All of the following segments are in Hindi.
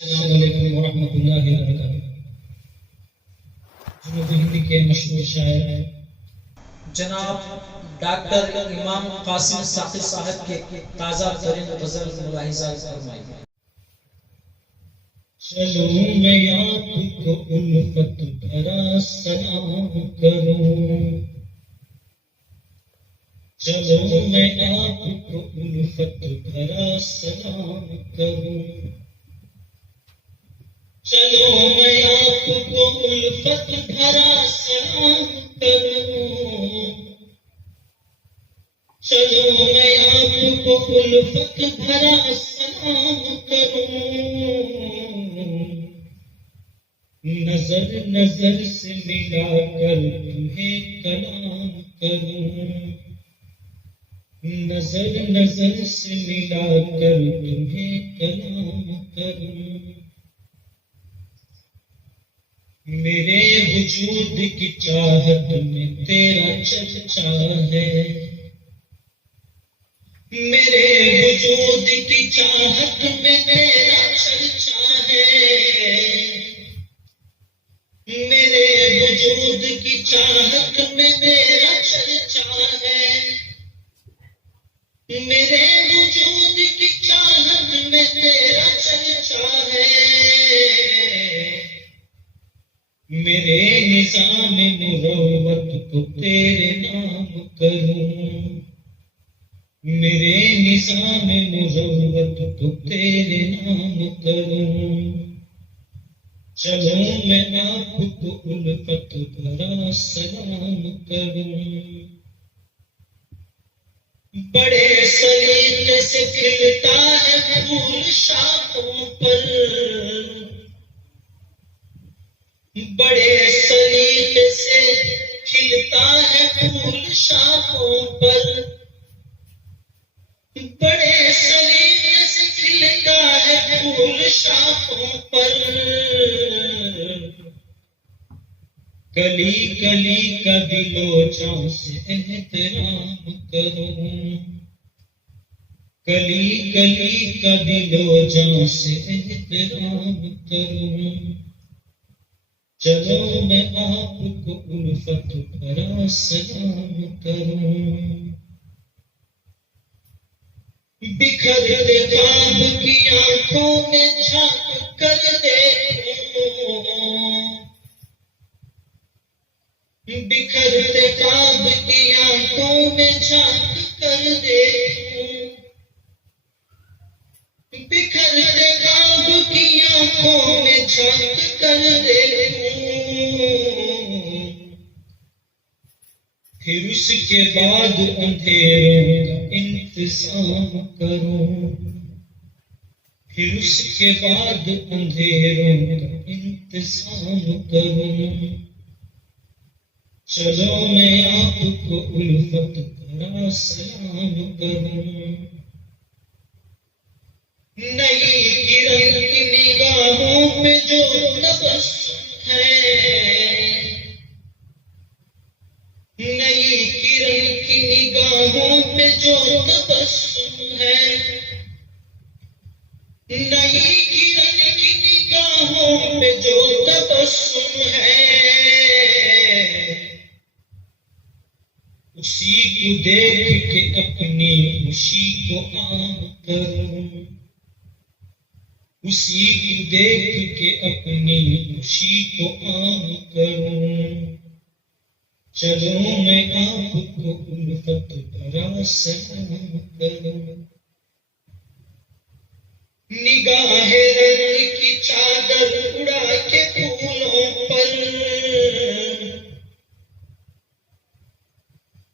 अस्सलामुअलैकुम वरहमतुल्लाहि वबरकातुहू। जनूबी हिंदी के मशहूर शायर जनाब डॉक्टर इमाम कासिम साक़ी साहब के ताज़ा तरीन गज़ल मुलाहिज़ा फरमाइए। चलो मैं आपको उल्फत भरा सलाम करूं, चलो मैं आपको उल्फत भरा सलाम करूं, चलो मैं आपको उल्फत भरा सलाम करूं, चलो मैं आपको उल्फत भरा सलाम करूं, नजर नजर से मिलाकर तुम्हें कलाम करूं, नजर नजर से मिलाकर तुम्हें कलाम करूं, मेरे वजूद की चाहत में तेरा चर्चा है, मेरे वजूद की चाहत में तेरा चर्चा है, मेरे वजूद की चाहत में तेरा चर्चा है, मेरे वजूद की चाहत में तेरा चर्चा है, मेरे निज़ाम मुरव्वत को तेरे नाम करूं, मेरे निज़ाम मुरव्वत को तेरे नाम करूं, चलो मैं आपको उल्फत भरा सलाम करूं, बड़े सलीके से खिलता है फूल शाखों पर, बड़े सलीके से खिलता है फूल शाखों पर, बड़े सलीके से खिलता है फूल शाखों पर, कली कली का दिलो जान से एहतराम करूं, कली कली का दिलो जान से एहतराम करूं, चलो मैं आपको उल्फत भरा सलाम करूं, बिखरते ख्वाब की आंखों में झांक कर देखूं, बिखरते ख्वाब की आंखों में झांक कर देखूं, बिखरते ख्वाब की आंखों में झांक कर देखूं, फिर उसके बाद अंधेरों का इंतजाम करूं, फिर उसके बाद अंधेरों का इंतजाम करूं, चलो मैं आपको उल्फत भरा सलाम करूं, नई किरण की निगाहों पे जो तबस्सुम है, नई किरण की निगाहों पे जो तबस्सुम है, नई किरण की निगाहों पे जो तबस्सुम है, उसी को देख के अपनी खुशी को आम करूं, उसी को देख के अपनी खुशी को आम करूं, चलो मैं आपको उल्फत भरा सलाम करूं, निगाह रंग की चादर उड़ा के फूलों पर,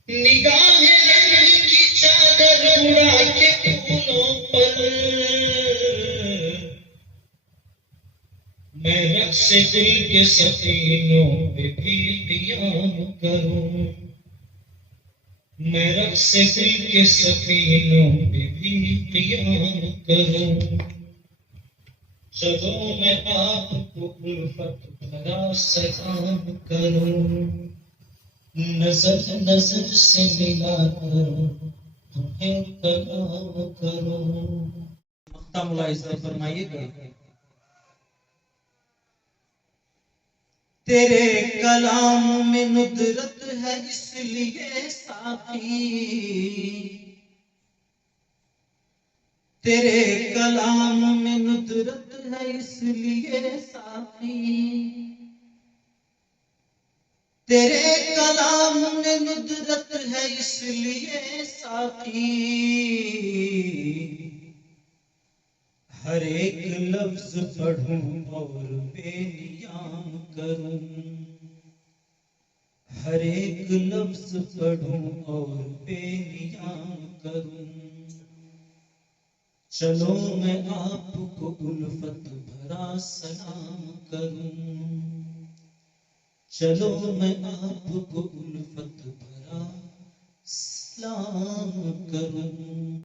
निगाह रंग की चादर उड़ा के फूलों पर, मैं रक्स दिल के सफीनों पे भी क़याम करूं, मैं रक्स दिल के सफीनों पे भी क़याम करूं, चलो मैं आपको उल्फत भरा सलाम करूं, नजर नजर से मिला करूं तुम्हें कलाम करूं। मुलाहिज़ा फरमाइएगा। तेरे कलाम में नुदरत है इसलिए साकी, तेरे कलाम में नुदरत है इसलिए साकी, तेरे कलाम में नुदरत है इसलिए साकी, हर एक लफ्ज पढ़ूं और बेनियाम करूं, हर एक लफ्ज पढ़ूं और बेनियाम करूं। चलो मैं आपको उल्फत भरा सलाम करूं, चलो मैं आपको उल्फत भरा सलाम करूं।